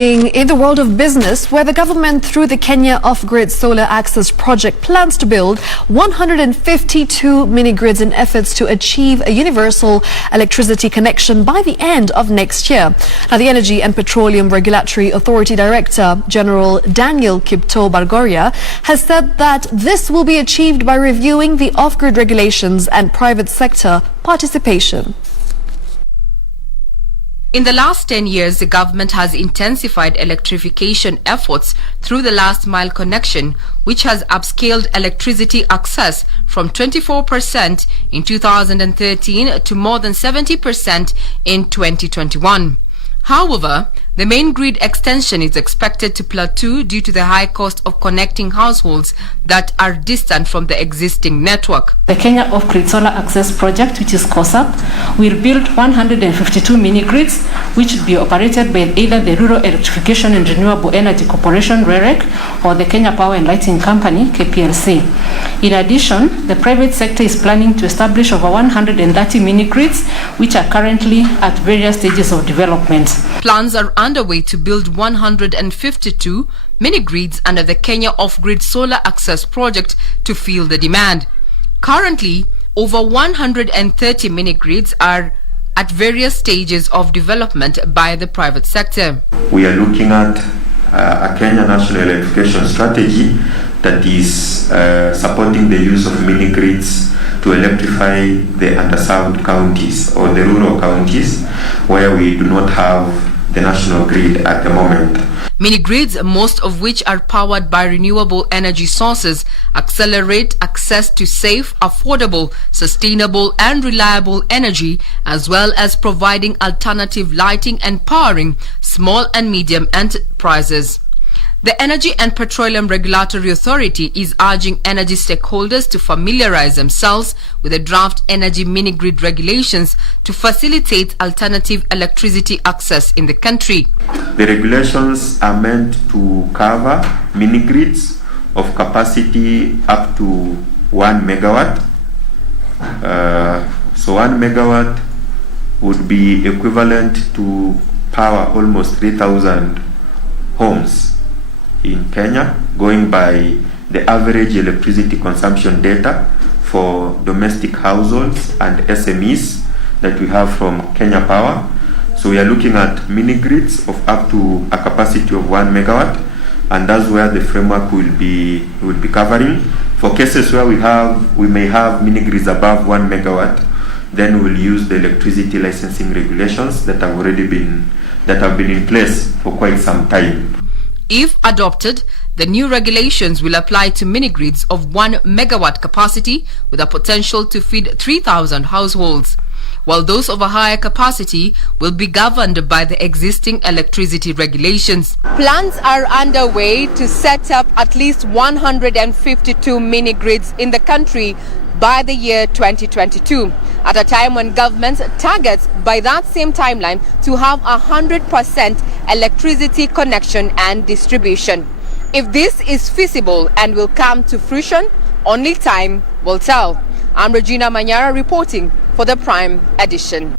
In the world of business, where the government through the Kenya Off-Grid Solar Access Project plans to build 152 mini-grids in efforts to achieve a universal electricity connection by the end of next year. Now, the Energy and Petroleum Regulatory Authority Director General Daniel Kipto Bargoria has said that this will be achieved by reviewing the off-grid regulations and private sector participation. In the last 10 years, the government has intensified electrification efforts through the last mile connection, which has upscaled electricity access from 24% in 2013 to more than 70% in 2021. However, the main grid extension is expected to plateau due to the high cost of connecting households that are distant from the existing network. The Kenya Off-Grid Solar Access Project, which is COSAP, will build 152 mini-grids which will be operated by either the Rural Electrification and Renewable Energy Corporation, REREC, or the Kenya Power and Lighting Company, KPLC. In addition, the private sector is planning to establish over 130 mini-grids which are currently at various stages of development. Plans are underway to build 152 mini-grids under the Kenya Off-Grid Solar Access Project to fill the demand. Currently, over 130 mini-grids are at various stages of development by the private sector. We are looking at a Kenya National Electrification Strategy that is supporting the use of mini-grids to electrify the underserved counties or the rural counties where we do not have the national grid at the moment. Mini-grids, most of which are powered by renewable energy sources, accelerate access to safe, affordable, sustainable and reliable energy, as well as providing alternative lighting and powering small and medium enterprises. The Energy and Petroleum Regulatory Authority is urging energy stakeholders to familiarize themselves with the draft energy mini-grid regulations to facilitate alternative electricity access in the country. The regulations are meant to cover mini-grids of capacity up to 1 megawatt. So 1 megawatt would be equivalent to power almost 3,000 homes in Kenya, going by the average electricity consumption data for domestic households and SMEs that we have from Kenya Power. So we are looking at mini-grids of up to a capacity of 1 megawatt, and that's where the framework will be covering. For cases where we may have mini-grids above 1 megawatt, then we'll use the electricity licensing regulations that have been in place for quite some time. If adopted, the new regulations will apply to mini-grids of 1 megawatt capacity with a potential to feed 3,000 households, while those of a higher capacity will be governed by the existing electricity regulations. Plans are underway to set up at least 152 mini-grids in the country by the year 2022, at a time when government targets by that same timeline to have 100% electricity connection and distribution. If this is feasible and will come to fruition, only time will tell. I'm Regina Manyara reporting for the Prime Edition.